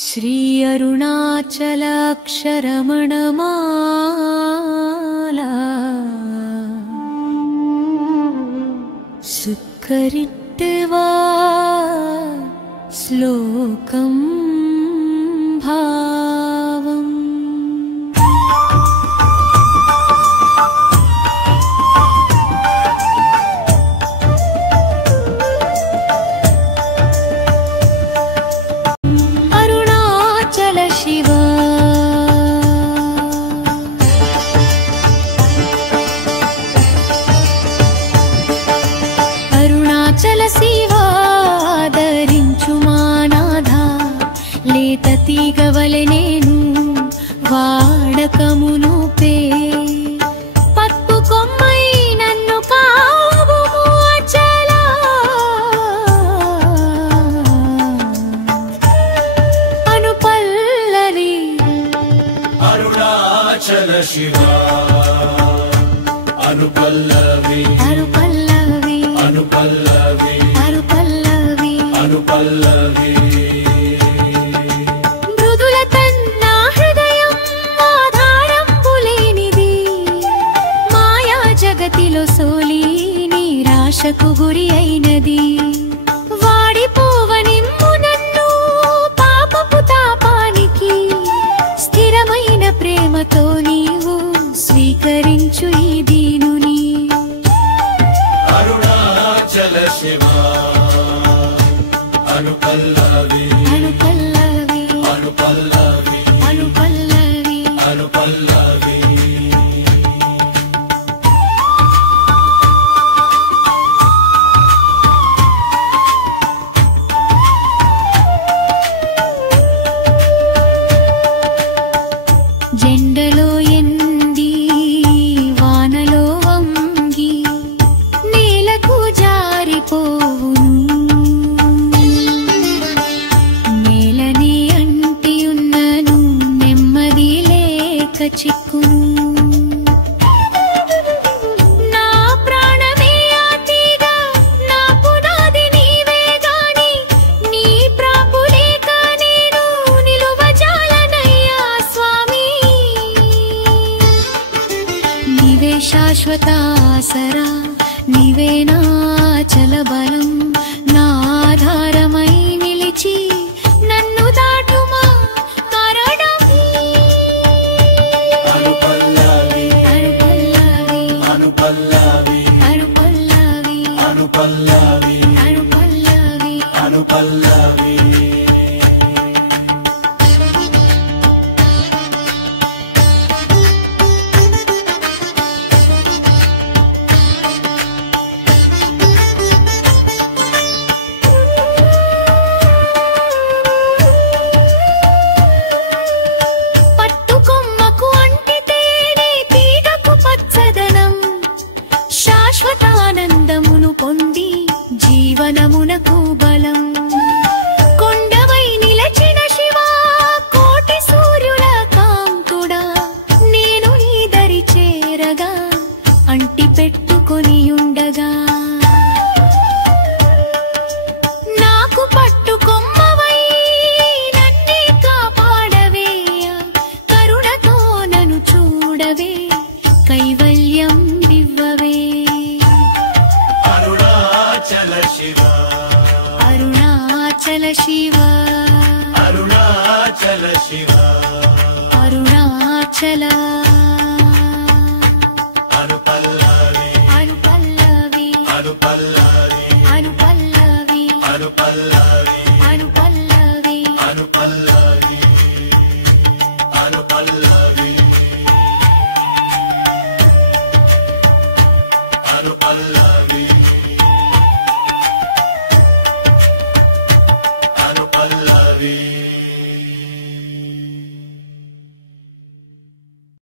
श्री अरुणाचलाक्षरमणमाला सुक्करिट्टवा श्लोकं भावम् అరుణాచల శివాదరించు మానాధా లేతతీగవలె నేను వాడకమును పే పత్పు కొమ్మై నన్ను కావుము అచల అనుపల్లవి అరుణాచల శివా అనుపల్లవి అనుపల్లవి అనుపల్లవి అనుపల్లవి అనుపల్లవి మృదుల తన్నా హృదయం ఆధారంబులేనిది మాయా జగతిలో సోలి నిరాశకు గురి అయినది వాడిపోవనిమ్ము నన్ను పాపపు తాపానికి స్థిరమైన ప్రేమతో నీవు స్వీకరించు ఈ దీనుని అరుణాచల శివా అనుపల్లవి అనుపల్లవి అనుపల్లవి అనుపల్లవి అనుపల్లవి జెండలో ఎండి వానలో వంగి నేలకు జారిపోవును నేలని అంటి ఉన్నను నెమ్మది లేక చిక్కును నా ప్రాణమే ఆతిగా నా పునాది నీవే గాని నీ ప్రాపు లేక నేను నిలువజాలనయ్యా స్వామి నీవే శాశ్వత ఆసరా నీవే నా చల బలం నా ఆధారమై నిలిచి నన్ను దాటుమా కరణమి అనుపల్లవి అనుపల్లవి అనుపల్లవి అనుపల్లవి అనుపల్లవి అనుపల్లవి అనుపల్లవి పట్టుకొమ్మకు అంటితేనే తీగకు పచ్చదనం శాశ్వతానందమును పొంది జీవనమునకు బలం కొండవై నిలచిన శివా కోటి సూర్యుల కాంతుడా నేను నీ దరి చేరగా అంటి పెట్టుకొని ఉండగా నాకు పట్టుకొమ్మవై నన్నే కాపాడవే కరుణతో నన్ను చూడవే కైవల్యం ఇవ్వవే అరుణాచల శివా అరుణాచల శివ అరుణాచల శివా అరుణాచల